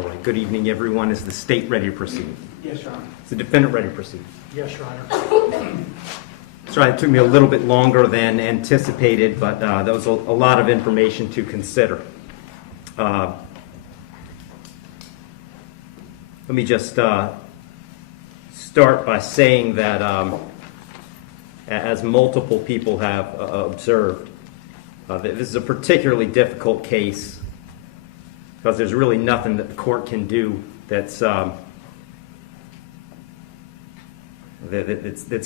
All right, good evening, everyone. Is the state ready to proceed? Yes, Your Honor. Is the defendant ready to proceed? Yes, Your Honor. Sorry, it took me a little bit longer than anticipated, but there was a lot of information to consider. Let me just start by saying that as multiple people have observed, this is a particularly difficult case because there's really nothing that the court can do that's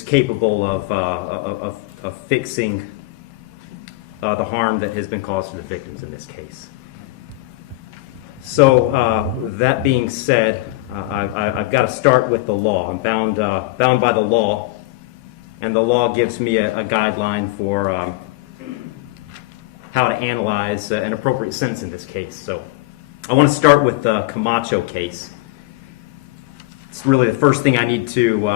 capable of fixing the harm that has been caused to the victims in this case. So that being said, I've got to start with the law. I'm bound by the law, and the law gives me a guideline for how to analyze an appropriate sentence in this case. So I want to start with the Camacho case. It's really the first thing I need to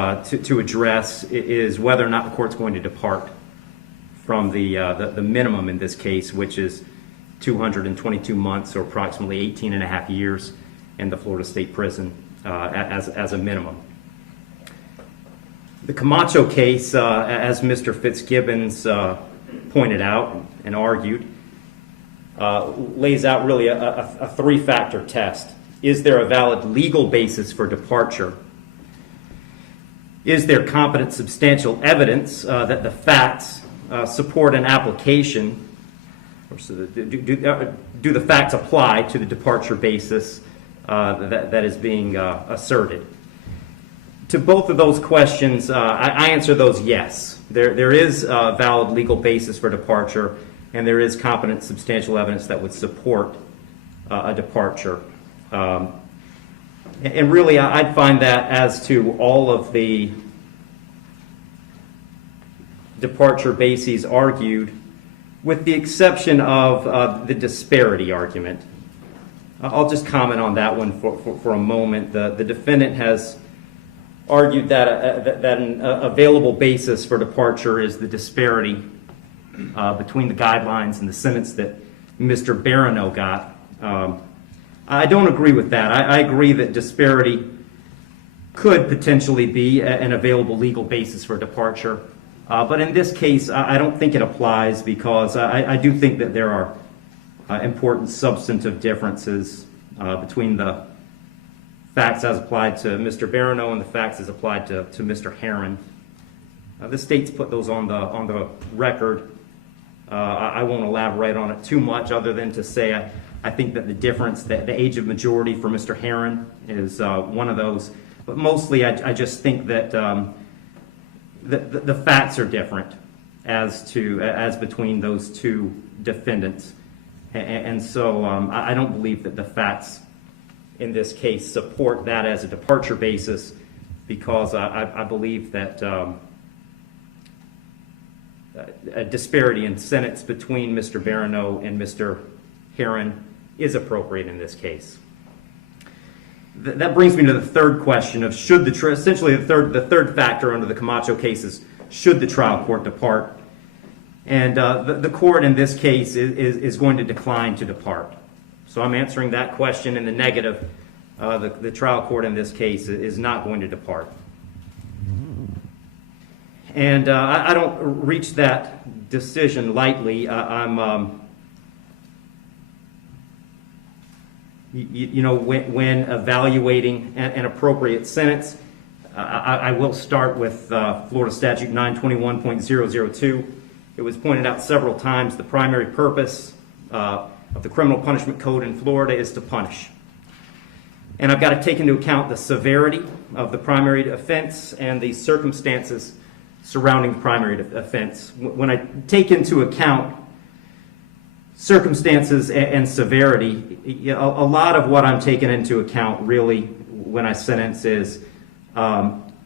address is whether or not the court's going to depart from the minimum in this case, which is 222 months or approximately 18 and a half years in the Florida State Prison as a minimum. The Camacho case, as Mr. Fitzgibbons pointed out and argued, lays out really a three-factor test. Is there a valid legal basis for departure? Is there competent substantial evidence that the facts support an application? Or so do the facts apply to the departure basis that is being asserted? To both of those questions, I answer those yes. There is a valid legal basis for departure, and there is competent substantial evidence that would support a departure. And really, I'd find that as to all of the departure bases argued, with the exception of the disparity argument. I'll just comment on that one for a moment. The defendant has argued that an available basis for departure is the disparity between the guidelines and the sentence that Mr. Barano got. I don't agree with that. I agree that disparity could potentially be an available legal basis for departure. But in this case, I don't think it applies because I do think that there are important substantive differences between the facts as applied to Mr. Barano and the facts as applied to Mr. Heirin. The state's put those on the record. I won't elaborate on it too much other than to say I think that the difference, the age of majority for Mr. Heirin is one of those. But mostly I just think that the facts are different as between those two defendants. And so I don't believe that the facts in this case support that as a departure basis because I believe that a disparity in sentence between Mr. Barano and Mr. Heirin is appropriate in this case. That brings me to the third question of should essentially the third factor under the Camacho case is should the trial court depart? And the court in this case is going to decline to depart. So I'm answering that question in the negative. The trial court in this case is not going to depart. And I don't reach that decision lightly. When evaluating an appropriate sentence, I will start with Florida Statute 921.002. It was pointed out several times the primary purpose of the criminal punishment code in Florida is to punish. And I've got to take into account the severity of the primary offense and the circumstances surrounding the primary offense. When I take into account circumstances and severity, a lot of what I'm taking into account really when I sentence is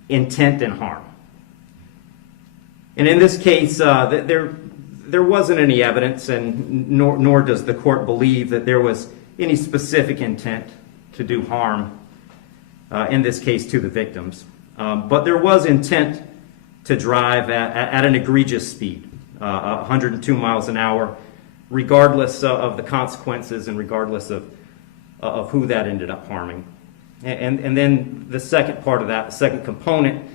intent and harm. And in this case, there wasn't any evidence, and nor does the court believe that there was any specific intent to do harm, in this case to the victims. But there was intent to drive at an egregious speed, 102 miles an hour, regardless of the consequences and regardless of of who that ended up harming. And then the second part of that, the second component,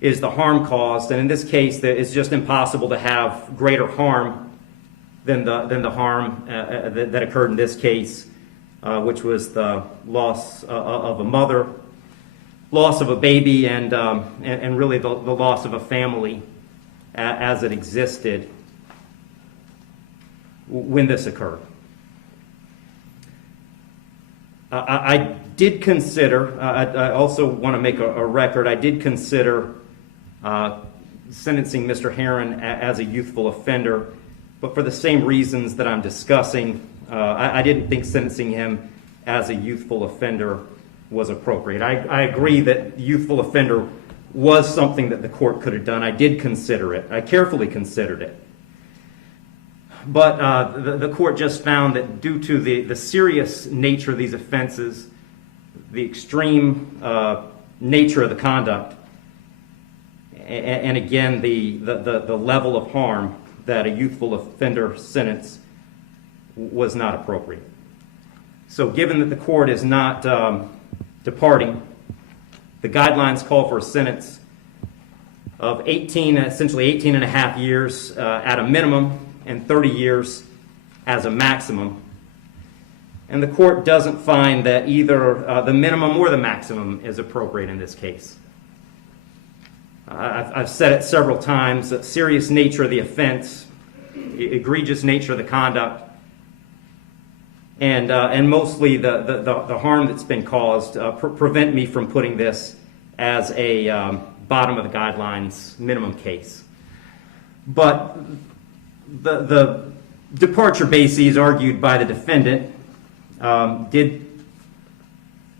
is the harm caused. And in this case, it's just impossible to have greater harm than the harm that occurred in this case, which was the loss of a mother, loss of a baby, and really the loss of a family as it existed when this occurred. I did consider, I also want to make a record, I did consider sentencing Mr. Heirin as a youthful offender, but for the same reasons that I'm discussing, I didn't think sentencing him as a youthful offender was appropriate. I agree that youthful offender was something that the court could have done. I did consider it. I carefully considered it. But the court just found that due to the serious nature of these offenses, the extreme nature of the conduct, and again, the level of harm, that a youthful offender sentence was not appropriate. So given that the court is not departing, the guidelines call for a sentence of 18, essentially 18 and a half years at a minimum, and 30 years as a maximum. And the court doesn't find that either the minimum or the maximum is appropriate in this case. I've said it several times, the serious nature of the offense, egregious nature of the conduct, and mostly the harm that's been caused prevent me from putting this as a bottom of the guidelines minimum case. But the departure bases argued by the defendant did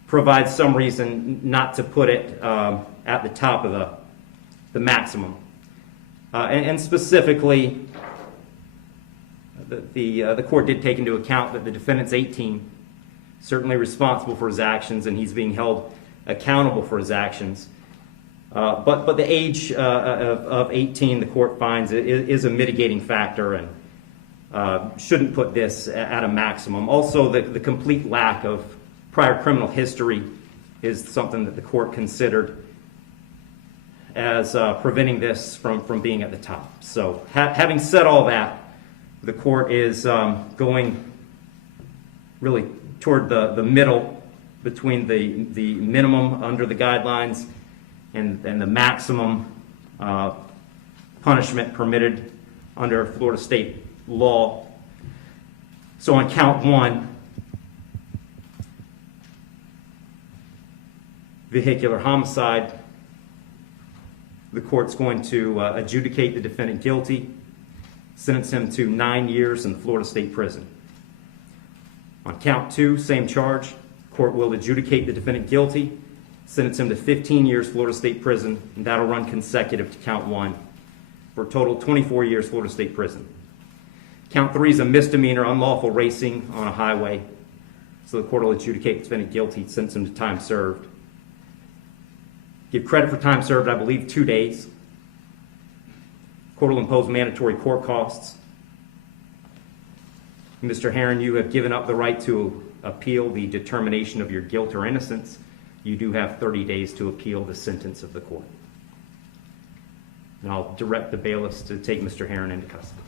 provide some reason not to put it at the top of the maximum. And specifically, the court did take into account that the defendant's 18, certainly responsible for his actions, and he's being held accountable for his actions. But the age of 18, the court finds, is a mitigating factor and shouldn't put this at a maximum. Also, the complete lack of prior criminal history is something that the court considered as preventing this from being at the top. So having said all that, the court is going really toward the middle between the minimum under the guidelines and the maximum punishment permitted under Florida state law. So on count one, vehicular homicide, the court's going to adjudicate the defendant guilty, sentence him to 9 years in the Florida State Prison. On count two, same charge, court will adjudicate the defendant guilty, sentence him to 15 years Florida State Prison, and that'll run consecutive to count one for a total of 24 years Florida State Prison. Count three is a misdemeanor, unlawful racing on a highway, so the court will adjudicate the defendant guilty, sentence him to time served. Give credit for time served, I believe, 2 days. Court will impose mandatory court costs. Mr. Heirin, you have given up the right to appeal the determination of your guilt or innocence. You do have 30 days to appeal the sentence of the court. And I'll direct the bailiffs to take Mr. Heirin into custody.